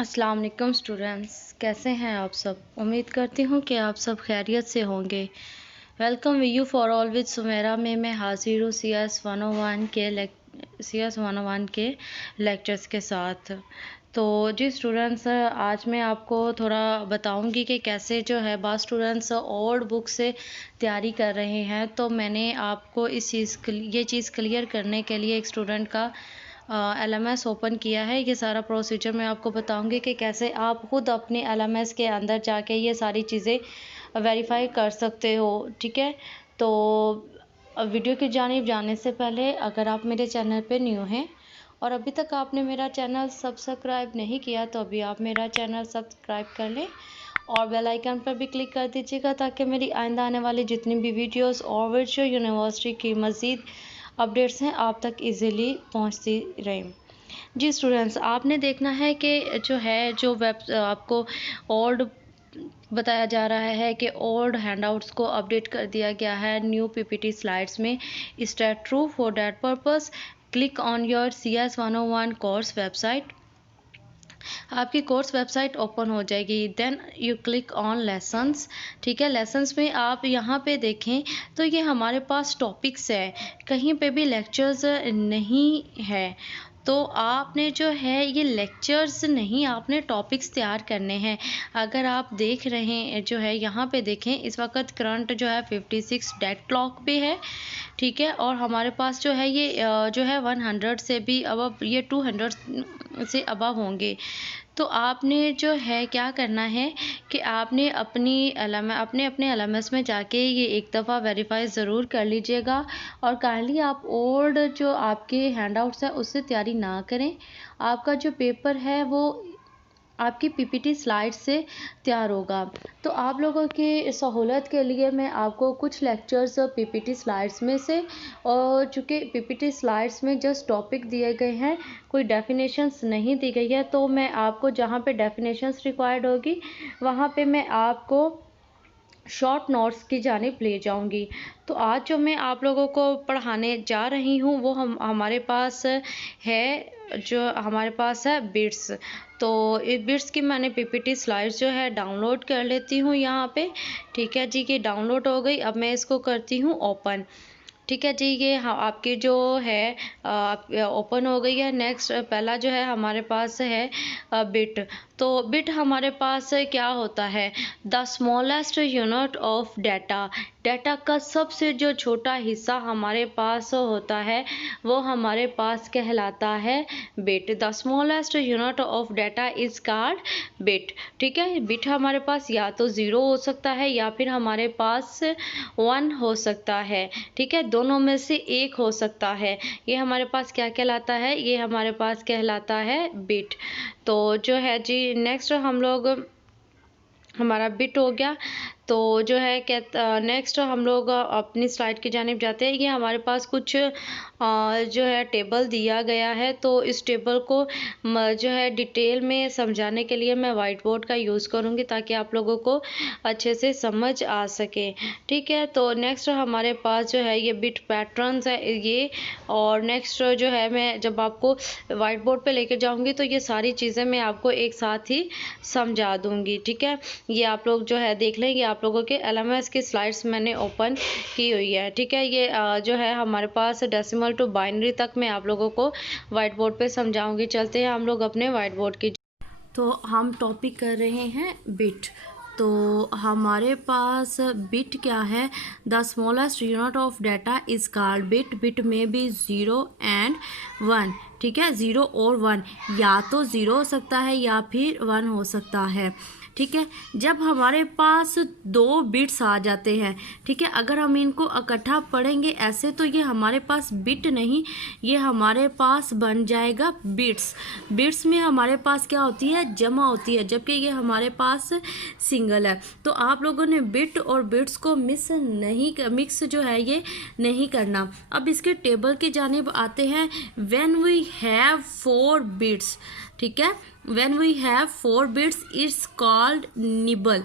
अस्सलाम वालेकुम स्टूडेंट्स, कैसे हैं आप सब। उम्मीद करती हूँ कि आप सब खैरियत से होंगे। Welcome you for all with Sumera में मैं हाजिर हूँ CS101 के लेक्चर्स के साथ। तो जी स्टूडेंट्स, आज मैं आपको थोड़ा बताऊंगी कि कैसे जो है बाज़ स्टूडेंट्स ओल्ड बुक से तैयारी कर रहे हैं। तो मैंने आपको ये चीज़ क्लियर करने के लिए एक स्टूडेंट का LMS ओपन किया है। ये सारा प्रोसीजर मैं आपको बताऊंगी कि कैसे आप खुद अपने LMS के अंदर जाके ये सारी चीज़ें वेरीफाई कर सकते हो। ठीक है, तो वीडियो की जानिब जाने से पहले अगर आप मेरे चैनल पे न्यू हैं और अभी तक आपने मेरा चैनल सब्सक्राइब नहीं किया तो अभी आप मेरा चैनल सब्सक्राइब कर लें और बेल आइकन पर भी क्लिक कर दीजिएगा ताकि मेरी आइंदा आने वाली जितनी भी वीडियोस और वर्चुअल यूनिवर्सिटी की मज़ीद अपडेट्स हैं आप तक इजीली पहुंचती रहें। जी स्टूडेंट्स, आपने देखना है कि जो आपको ओल्ड बताया जा रहा है कि ओल्ड हैंडआउट्स को अपडेट कर दिया गया है न्यू PPT स्लाइड्स में। Is that true? For that purpose click on your CS101 course website. आपकी कोर्स वेबसाइट ओपन हो जाएगी। Then you click on lessons. ठीक है, लेसन्स में आप यहाँ पे देखें तो ये हमारे पास टॉपिक्स है, कहीं पे भी लेक्चर्स नहीं है। तो आपने जो है ये लेक्चर्स नहीं, आपने टॉपिक्स तैयार करने हैं। अगर आप देख रहे हैं जो है यहाँ पे देखें, इस वक्त करंट जो है 56 डेड क्लॉक पे है। ठीक है, और हमारे पास जो है ये जो है 100 से भी अब ये 200 से अबव होंगे। तो आपने जो है क्या करना है कि आपने अपने LMS में जाके ये एक दफ़ा वेरीफाई ज़रूर कर लीजिएगा और काइंडली आप ओल्ड जो आपके हैंडआउट्स है उससे तैयारी ना करें। आपका जो पेपर है वो आपकी PPT स्लाइड से तैयार होगा। तो आप लोगों की सहूलत के लिए मैं आपको कुछ लेक्चर्स PPT स्लाइड्स में से, और चूँकि PPT स्लाइड्स में जस्ट टॉपिक दिए गए हैं, कोई डेफिनेशंस नहीं दी गई है, तो मैं आपको जहाँ पे डेफिनेशंस रिक्वायर्ड होगी वहाँ पे मैं आपको शॉर्ट नोट्स की जानिब ले जाऊंगी। तो आज जो मैं आप लोगों को पढ़ाने जा रही हूँ वो हमारे पास है बिट्स। तो इस बिट्स की मैंने PPT स्लाइड्स जो है डाउनलोड कर लेती हूँ यहाँ पे। ठीक है जी, कि डाउनलोड हो गई। अब मैं इसको करती हूँ ओपन। ठीक है जी, ये आपकी जो है ओपन हो गई है। नेक्स्ट पहला जो है हमारे पास है बिट। तो बिट हमारे पास क्या होता है? The smallest unit of data. Data का सबसे जो छोटा हिस्सा हमारे पास होता है वो हमारे पास कहलाता है bit. The smallest unit of data is called bit. ठीक है, बिट हमारे पास या तो 0 हो सकता है या फिर हमारे पास 1 हो सकता है। ठीक है, दोनों में से एक हो सकता है। ये हमारे पास क्या कहलाता है? ये हमारे पास कहलाता है बिट। तो जो है जी नेक्स्ट हम लोग, हमारा बिट हो गया। तो जो है नेक्स्ट हम लोग अपनी स्लाइड की जानिब जाते हैं। ये हमारे पास कुछ जो है टेबल दिया गया है। तो इस टेबल को जो है डिटेल में समझाने के लिए मैं वाइट बोर्ड का यूज़ करूँगी ताकि आप लोगों को अच्छे से समझ आ सके। ठीक है, तो नेक्स्ट हमारे पास जो है ये बिट पैटर्न्स है ये। और नेक्स्ट जो है मैं जब आपको वाइट बोर्ड पे लेके जाऊँगी तो ये सारी चीज़ें मैं आपको एक साथ ही समझा दूँगी। ठीक है, ये आप लोग जो है देख लेंगे, आप लोगों के LMS की स्लाइड्स मैंने ओपन की हुई है। ठीक है, ये जो है हमारे पास डेसिमल टू बाइनरी तक मैं आप लोगों को वाइट बोर्ड पे समझाऊंगी। चलते हैं हम लोग अपने वाइट बोर्ड की। तो हम टॉपिक कर रहे हैं बिट। तो हमारे पास बिट क्या है? The smallest unit of data is called bit. Bit में भी 0 एंड 1। ठीक है, 0 और 1, या तो 0 हो सकता है या फिर 1 हो सकता है। ठीक है, जब हमारे पास 2 बिट्स आ जाते हैं, ठीक है, अगर हम इनको इकट्ठा पढ़ेंगे ऐसे तो ये हमारे पास बिट नहीं, ये हमारे पास बन जाएगा बिट्स। बिट्स में हमारे पास क्या होती है? जमा होती है, जबकि ये हमारे पास सिंगल है। तो आप लोगों ने बिट और बिट्स को मिक्स जो है ये नहीं करना। अब इसके टेबल की जानिब आते हैं। व्हेन वी हैव 4 बिट्स, ठीक है, when we have 4 bits it's called nibble.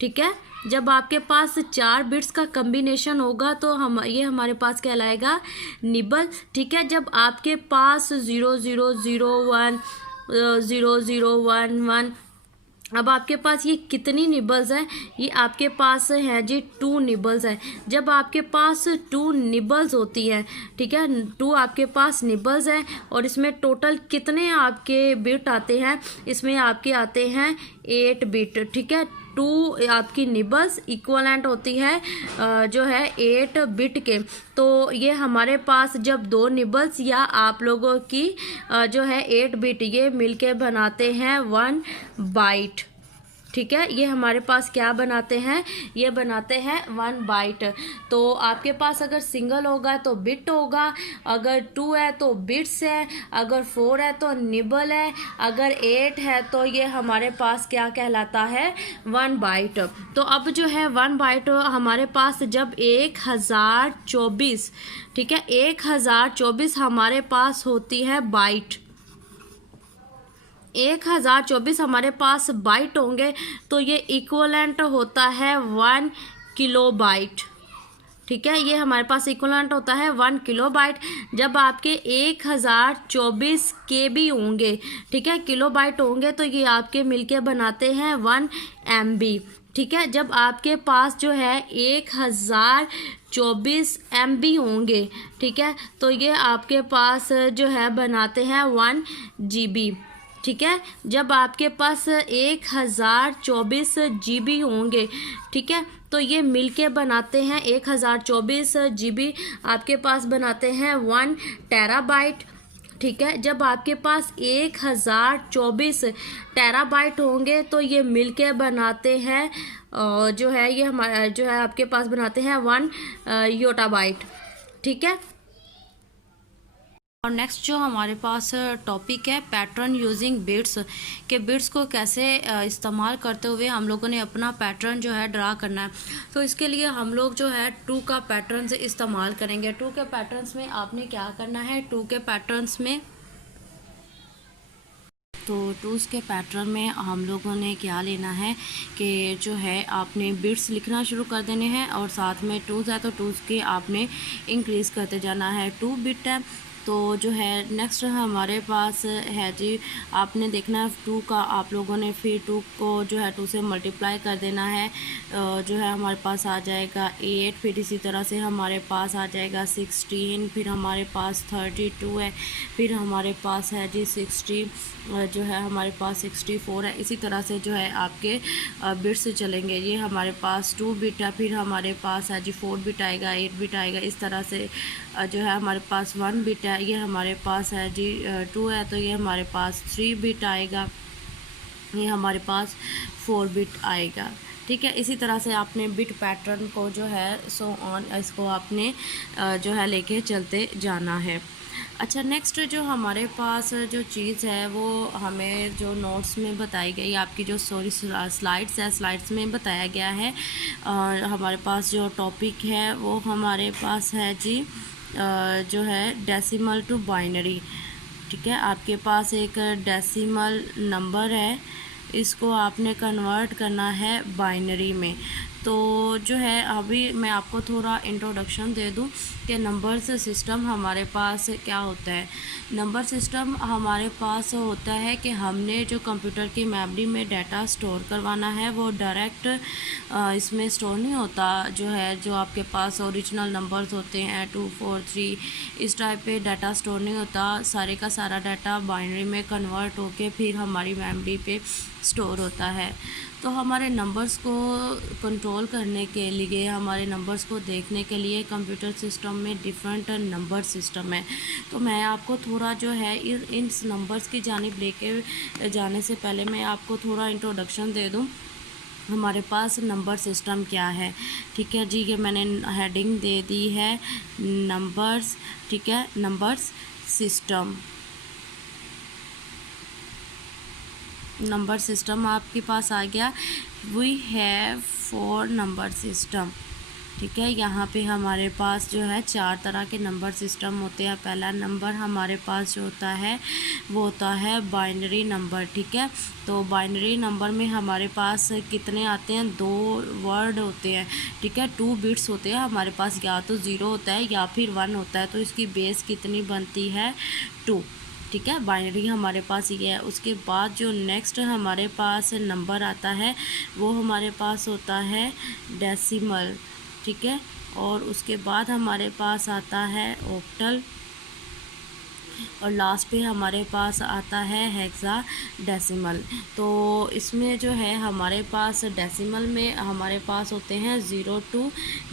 ठीक है, जब आपके पास 4 बिट्स का कम्बिनेशन होगा तो ये हमारे पास कहलाएगा निबल। ठीक है, जब आपके पास 0 0 0 1 0 0 1 1। अब आपके पास ये कितनी निबल्स हैं? ये आपके पास है जी 2 निबल्स हैं। जब आपके पास 2 निबल्स होती हैं, ठीक है, 2 आपके पास निबल्स हैं और इसमें टोटल कितने आपके बिट आते हैं? इसमें आपके आते हैं 8 बिट, ठीक है। 2 आपकी निबल्स इक्वलेंट होती है जो है 8 बिट के। तो ये हमारे पास जब 2 निबल्स या आप लोगों की जो है 8 बिट ये मिलके बनाते हैं 1 बाइट, ठीक है। ये हमारे पास क्या बनाते हैं? ये बनाते हैं 1 बाइट। तो आपके पास अगर सिंगल होगा तो बिट होगा, अगर 2 है तो बिट्स है, अगर 4 है तो निबल है, अगर 8 है तो ये हमारे पास क्या कहलाता है? 1 बाइट। तो अब जो है 1 बाइट हमारे पास जब 1024, ठीक है, 1024 हमारे पास होती है बाइट, 1024 हमारे पास बाइट होंगे तो ये इक्वलेंट होता है 1 किलो बाइट, ठीक है। ये हमारे पास इक्वलेंट होता है 1 किलो बाइट। जब आपके 1024 KB होंगे, ठीक है, किलो बाइट होंगे तो ये आपके मिलके बनाते हैं 1 MB, ठीक है। जब आपके पास जो है 1024 MB होंगे, ठीक है, तो ये आपके पास जो है बनाते हैं 1 GB, ठीक है। जब आपके पास 1024 GB होंगे, ठीक है, तो ये मिलके बनाते हैं 1024 GB आपके पास बनाते हैं 1 टेराबाइट, ठीक है। जब आपके पास 1024 टेराबाइट होंगे तो ये मिलके बनाते हैं जो है ये हमारा जो है आपके पास बनाते हैं 1 योटाबाइट, ठीक है। और नेक्स्ट जो हमारे पास टॉपिक है पैटर्न यूजिंग बिट्स, के बिट्स को कैसे इस्तेमाल करते हुए हम लोगों ने अपना पैटर्न जो है ड्रा करना है। तो इसके लिए हम लोग जो है 2 का पैटर्न से इस्तेमाल करेंगे। 2 के पैटर्न्स में आपने क्या करना है? 2 के पैटर्न्स में तो 2 के पैटर्न में हम लोगों ने क्या लेना है कि जो है आपने बिट्स लिखना शुरू कर देने हैं और साथ में 2 है तो 2 के आपने इंक्रीज़ करते जाना है। 2 बिट है तो जो है नेक्स्ट हमारे पास है जी, आपने देखना है 2 का आप लोगों ने फिर 2 को जो है 2 से मल्टीप्लाई कर देना है, जो है हमारे पास आ जाएगा 8, फिर इसी तरह से हमारे पास आ जाएगा 16, फिर हमारे पास 32 है, फिर हमारे पास है जी 60, जो है हमारे पास 64 है। इसी तरह से जो है आपके बिट्स चलेंगे। ये हमारे पास 2 बिट है, फिर हमारे पास है जी 4 बिट आएगा, 8 बिट आएगा। इस तरह से जो है हमारे पास 1 बिट है, ये हमारे पास है जी 2 है तो ये हमारे पास 3 बिट आएगा, ये हमारे पास 4 बिट आएगा, ठीक है। इसी तरह से आपने बिट पैटर्न को जो है सो ऑन इसको आपने जो है लेके चलते जाना है। अच्छा, नेक्स्ट जो हमारे पास जो चीज़ है वो हमें जो नोट्स में बताई गई, आपकी जो स्लाइड्स है, स्लाइड्स में बताया गया है। हमारे पास जो टॉपिक है वो हमारे पास है जी जो है डेसिमल टू बाइनरी, ठीक है। आपके पास एक डेसिमल नंबर है, इसको आपने कन्वर्ट करना है बाइनरी में। तो जो है अभी मैं आपको थोड़ा इंट्रोडक्शन दे दूं कि नंबर्स सिस्टम हमारे पास क्या होता है। नंबर सिस्टम हमारे पास होता है कि हमने जो कंप्यूटर की मेमोरी में डाटा स्टोर करवाना है वो डायरेक्ट इसमें स्टोर नहीं होता, जो है जो आपके पास ओरिजिनल नंबर्स होते हैं 2 4 3 इस टाइप पे डाटा स्टोर नहीं होता। सारे का सारा डाटा बाइनरी में कन्वर्ट होके फिर हमारी मेमोरी पे स्टोर होता है। तो हमारे नंबर्स को कंट्रोल करने के लिए, हमारे नंबर्स को देखने के लिए कंप्यूटर सिस्टम में डिफरेंट नंबर सिस्टम है। तो मैं आपको थोड़ा जो है इन नंबर्स की जानिब लेके जाने से पहले मैं आपको थोड़ा इंट्रोडक्शन दे दूं हमारे पास नंबर सिस्टम क्या है, ठीक है जी। ये मैंने हेडिंग दे दी है नंबर्स, ठीक है, नंबर्स सिस्टम। नंबर सिस्टम आपके पास आ गया। वी हैव 4 नंबर सिस्टम, ठीक है। यहाँ पे हमारे पास जो है 4 तरह के नंबर सिस्टम होते हैं। पहला नंबर हमारे पास जो होता है वो होता है बाइनरी नंबर, ठीक है। तो बाइनरी नंबर में हमारे पास कितने आते हैं? 2 वर्ड होते हैं, ठीक है। 2 बिट्स होते हैं हमारे पास, या तो 0 होता है या फिर 1 होता है। तो इसकी बेस कितनी बनती है? 2, ठीक है, बाइनरी हमारे पास ये है। उसके बाद जो नेक्स्ट हमारे पास नंबर आता है वो हमारे पास होता है डेसिमल, ठीक है। और उसके बाद हमारे पास आता है ऑक्टल और लास्ट पे हमारे पास आता है हेक्सा डेसिमल। तो इसमें जो है हमारे पास डेसिमल में हमारे पास होते हैं 0 to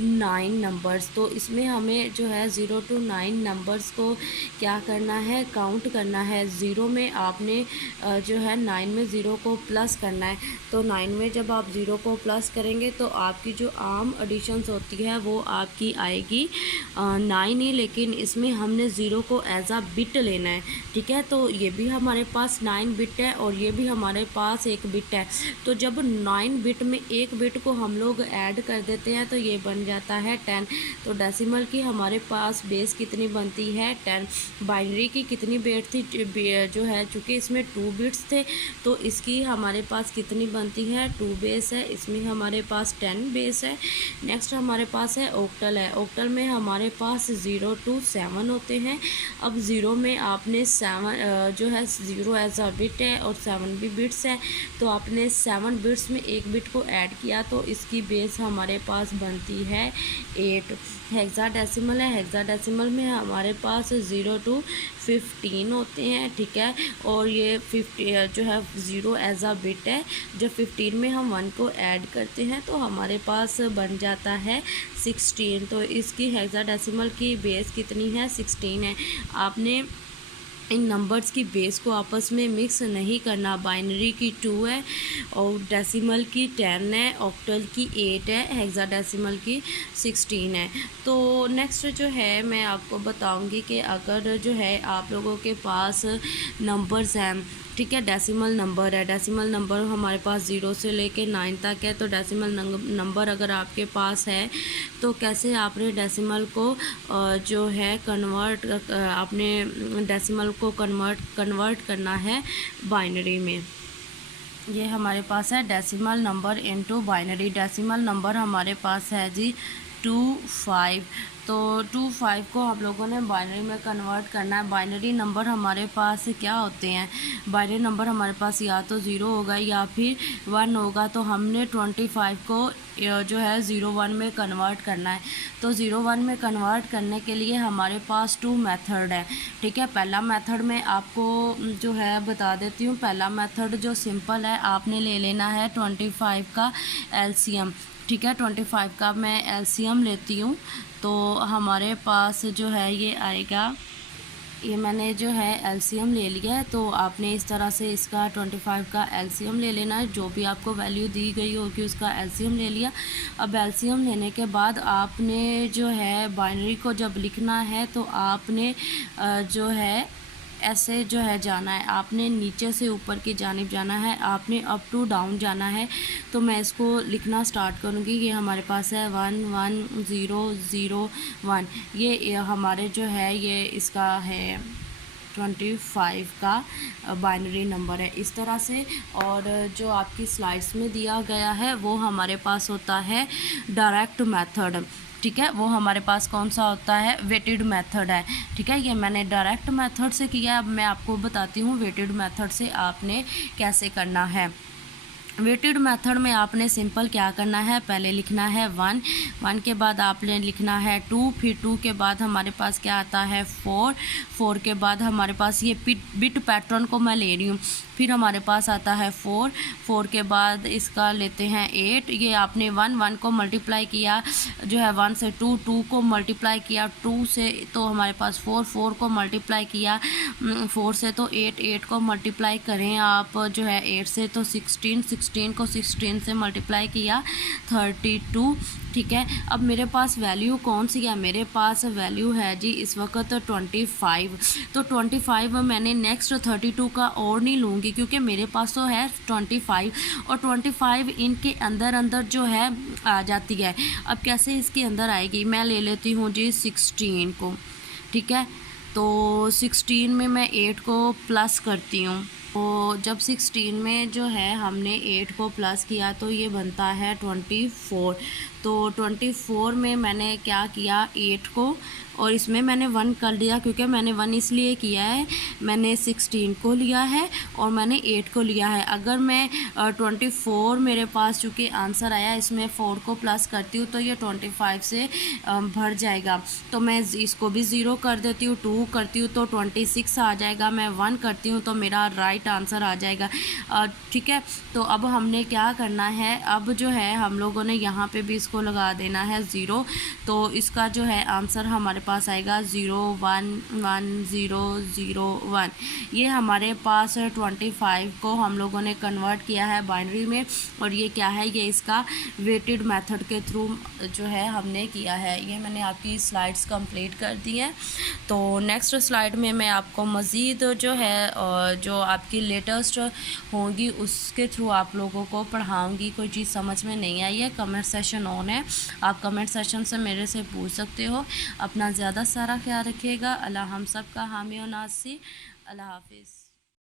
9 नंबर्स। तो इसमें हमें जो है 0 to 9 नंबर्स को क्या करना है, काउंट करना है। 0 में आपने जो है 9 में 0 को प्लस करना है। तो 9 में जब आप 0 को प्लस करेंगे तो आपकी जो आम एडिशंस होती है वो आपकी आएगी 9 ही, लेकिन इसमें हमने 0 को एज आ बिट लेना है, ठीक है। तो ये भी हमारे पास 9 बिट है और ये भी हमारे पास 1 बिट है। तो जब 9 बिट में 1 बिट को हम लोग ऐड कर देते हैं तो ये बन जाता है 10। तो डेसिमल की हमारे पास बेस कितनी बनती है, 10। बाइनरी की कितनी बिट थी, जो है चूँकि इसमें 2 बिट्स थे तो इसकी हमारे पास कितनी बनती है, 2 बेस है। इसमें हमारे पास 10 बेस है। नेक्स्ट हमारे पास है ऑक्टल है। ऑक्टल में हमारे पास 0 to 7 होते हैं। अब 0 में आपने 7 जो है 0 एज अ बिट है और 7 भी बिट्स है। तो आपने 7 बिट्स में 1 बिट को ऐड किया तो इसकी बेस हमारे पास बनती है 8। हेक्साडेसिमल है। हेक्साडेसिमल में हमारे पास 0 to 15 होते हैं, ठीक है। और ये 50 जो है 0 एज अ बिट है। जब 15 में हम 1 को ऐड करते हैं तो हमारे पास बन जाता है 16। तो इसकी हेक्साडेसिमल की बेस कितनी है, 16 है। आपने इन नंबर्स की बेस को आपस में मिक्स नहीं करना। बाइनरी की 2 है और डेसिमल की 10 है, ऑक्टल की 8 है, हेक्साडेसिमल की 16 है। तो नेक्स्ट जो है मैं आपको बताऊंगी कि अगर जो है आप लोगों के पास नंबर्स हैं, ठीक है, डेसिमल नंबर है। डेसिमल नंबर हमारे पास 0 से लेके 9 तक है। तो डेसिमल नंबर अगर आपके पास है तो कैसे आपने डेसिमल को जो है कन्वर्ट आपने डेसिमल को कन्वर्ट करना है बाइनरी में। ये हमारे पास है decimal number into binary. Decimal number हमारे पास है जी 25। तो 25 को हम लोगों ने बाइनरी में कन्वर्ट करना है। बाइनरी नंबर हमारे पास क्या होते हैं, बाइनरी नंबर हमारे पास या तो 0 होगा या फिर 1 होगा। तो हमने 25 को जो है 0-1 में कन्वर्ट करना है। तो 0-1 में कन्वर्ट करने के लिए हमारे पास 2 मेथड है, ठीक है। पहला मेथड में आपको जो है बता देती हूँ। पहला मेथड जो सिंपल है, आपने ले लेना है 25 का एलसीएम, ठीक है। 25 का मैं एलसीएम लेती हूँ तो हमारे पास जो है ये आएगा, ये मैंने जो है एलसीएम ले लिया है। तो आपने इस तरह से इसका 25 का एलसीएम ले लेना है। जो भी आपको वैल्यू दी गई होगी उसका एलसीएम ले लिया। अब एलसीएम लेने के बाद आपने जो है बाइनरी को जब लिखना है तो आपने जो है ऐसे जो है जाना है, आपने नीचे से ऊपर की जानिब जाना है, आपने अप टू डाउन जाना है। तो मैं इसको लिखना स्टार्ट करूँगी। ये हमारे पास है 1 1 0 0 1। ये हमारे जो है ये इसका है 25 का बाइनरी नंबर है इस तरह से। और जो आपकी स्लाइड्स में दिया गया है वो हमारे पास होता है डायरेक्ट मेथड, ठीक है। वो हमारे पास कौन सा होता है, वेटेड मेथड है, ठीक है। ये मैंने डायरेक्ट मेथड से किया। अब मैं आपको बताती हूँ वेटेड मेथड से आपने कैसे करना है। वेटेड मेथड में आपने सिंपल क्या करना है, पहले लिखना है 1, 1 के बाद आपने लिखना है 2, फिर 2 के बाद हमारे पास क्या आता है 4, 4 के बाद हमारे पास ये बिट पैटर्न को मैं ले रही हूँ। फिर हमारे पास आता है 4, 4 के बाद इसका लेते हैं 8। ये आपने 1, 1 को मल्टीप्लाई किया जो है 1 से 2, 2 को मल्टीप्लाई किया 2 से तो हमारे पास 4, 4 को मल्टीप्लाई किया 4 से तो 8, 8 को मल्टीप्लाई करें आप जो है 8 से तो 16, 16 को 16 से मल्टीप्लाई किया 32, ठीक है। अब मेरे पास वैल्यू कौन सी है, मेरे पास वैल्यू है जी इस वक्त 25। तो 25 मैंने नेक्स्ट 32 का और नहीं लूँगी क्योंकि मेरे पास तो है 25 और 25 इनके अंदर अंदर जो है आ जाती है। अब कैसे इसके अंदर आएगी, मैं ले लेती हूँ जी 16 को, ठीक है। तो 16 में मैं 8 को प्लस करती हूँ। तो जब 16 में जो है हमने 8 को प्लस किया तो ये बनता है 24। तो 24 में मैंने क्या किया, 8 को और इसमें मैंने 1 कर लिया, क्योंकि मैंने 1 इसलिए किया है, मैंने 16 को लिया है और मैंने 8 को लिया है। अगर मैं 24 मेरे पास चूँकि आंसर आया, इसमें 4 को प्लस करती हूँ तो ये 25 से भर जाएगा। तो मैं इसको भी 0 कर देती हूँ, 2 करती हूँ तो 26 आ जाएगा, मैं 1 करती हूँ तो मेरा राइट आंसर आ जाएगा। ठीक है, तो अब हमने क्या करना है, अब जो है हम लोगों ने यहाँ पे भी इसको लगा देना है 0, तो इसका जो है आंसर हमारे पास आएगा 0 1 1 0 0 1। ये हमारे पास 25 को हम लोगों ने कन्वर्ट किया है बाइनरी में, और ये क्या है, ये इसका वेटेड मेथड के थ्रू जो है हमने किया है। ये मैंने आपकी स्लाइड्स कंप्लीट कर दी हैं। तो नेक्स्ट स्लाइड में मैं आपको मज़ीद जो है जो आपकी लेटेस्ट होंगी उसके थ्रू आप लोगों को पढ़ाऊँगी। कोई चीज़ समझ में नहीं आई है, कमेंट सेशन ऑन है, आप कमेंट सेशन से मेरे से पूछ सकते हो। अपना ज़्यादा सारा ख्याल रखिएगा। अल्लाह हम सब का हामी और नासी। अल्लाह हाफिज़।